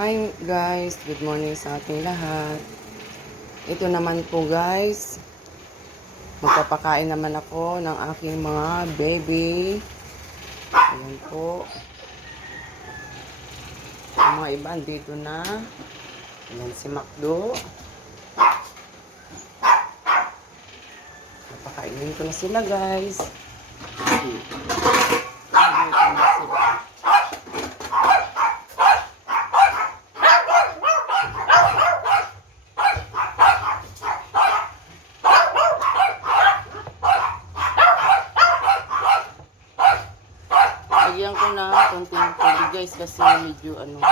Hi guys, good morning sa ating lahat. Ito naman po guys, magpapakain naman ako ng aking mga baby. Ayan po. Ang mga iba dito na. Ayan si Macdo. Napakainin ko na sila guys. Dito Lagyan ko na konting tubig guys kasi medyo ano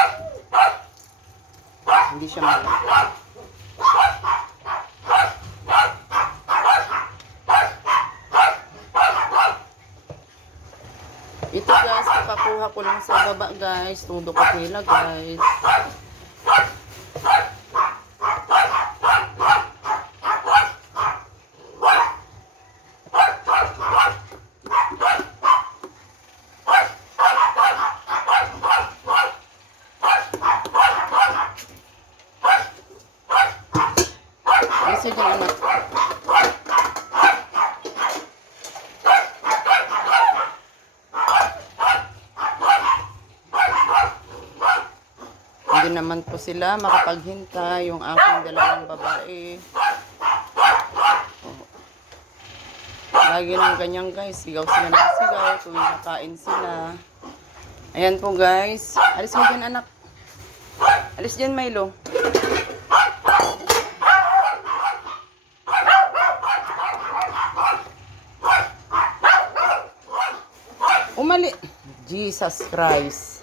hindi siya malaki. Ito guys, papakuha ko lang sa baba guys. Tudokot nila guys. Hindi naman po sila makapaghintay yung aking dalawang babae. Oh. Lagi ng ganyan guys, sigaw sila ng sigaw tuwing nakain sila. Ayan po guys. Alis mo dyan anak. Alis dyan Milo. Umali. Jesus Christ.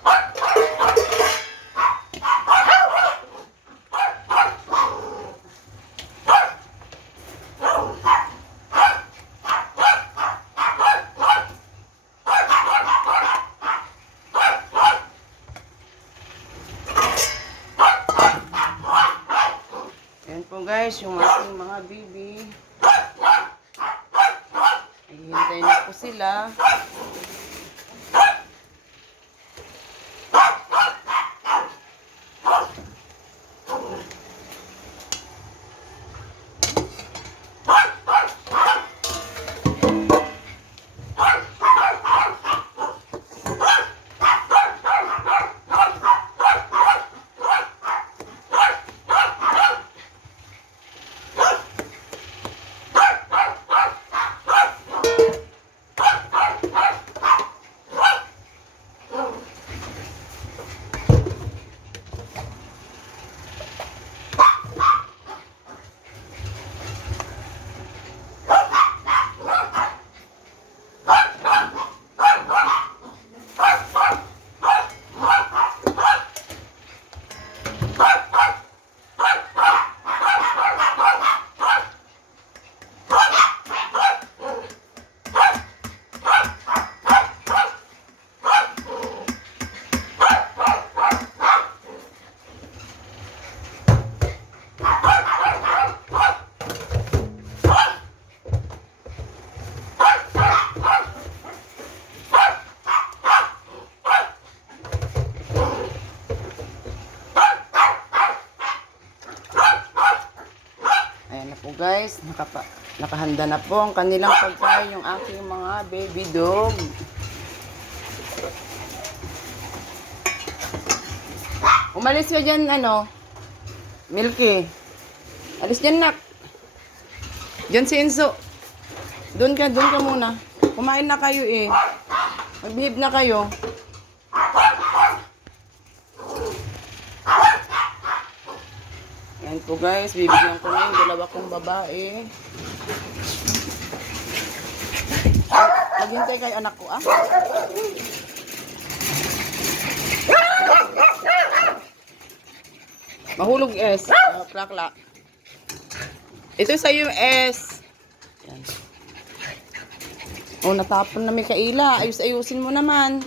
Guys, yung aking mga baby. Hihintay na po sila. Guys, nakapa, nakahanda na po ang kanilang pagkain yung aking mga baby dog. Umalis ka dyan, ano, Milky. Alis dyan, nak. Dyan si Enzo. Doon ka, doon ka muna. Kumain na kayo eh. Magbihib na kayo. Ayan po guys, bibigyan ko na yung dalawa kong babae. Maghintay kay anak ko ah. Mahulog S. Uh, klakla. Ito sa yung S. Ayan. Oh, natapon na may kaila. Ayus-ayusin mo naman.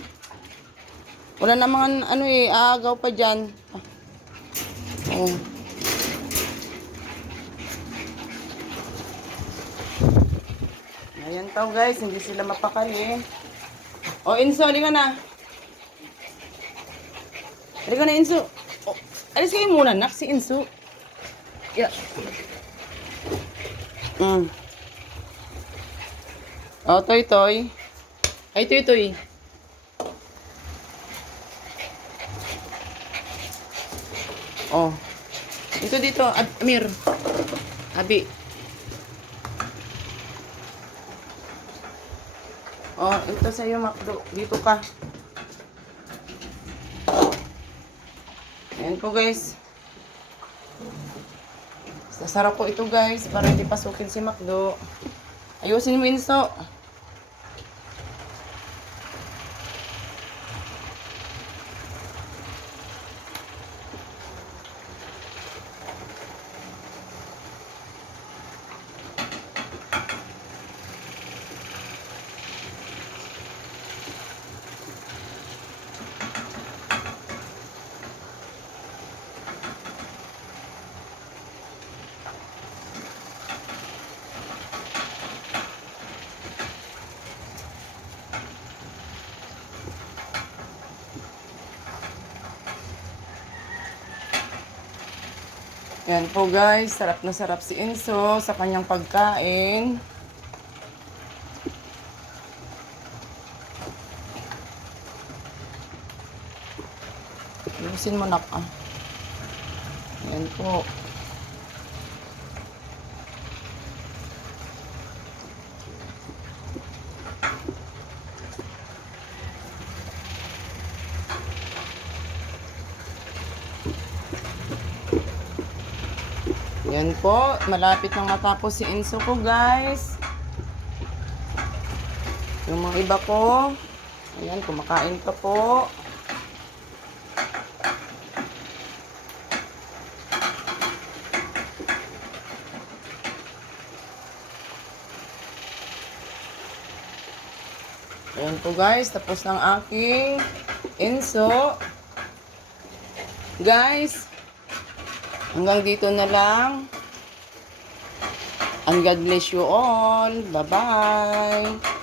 Wala namang ano eh, aagaw pa dyan. Ah. Oh. Ayan tao guys, hindi sila mapakali. O, Inso, halika na. Halika na, Inso. O, Alis kayo muna, nak. Si Insu. Yeah. Mm. Oh, toy, toy. Ay, toy, toy. Oh. Dito, dito. Ab- Amir. Abi. Oh, ito sa'yo, Makdo. Dito ka. Ayan po, guys. Sasarap ko ito, guys, para hindi pasukin si Makdo. Ayusin mo, Inso. Yan po guys, sarap na sarap si Enzo sa kanyang pagkain. Ayusin mo nak ah. Yan po. Yan po, malapit nang matapos si Enzo ko, guys. Yung mga iba ko, ayan, kumakain pa po. Ayan po guys, tapos ng aking Enzo. Guys, Hanggang dito na lang. And God bless you all. Bye-bye.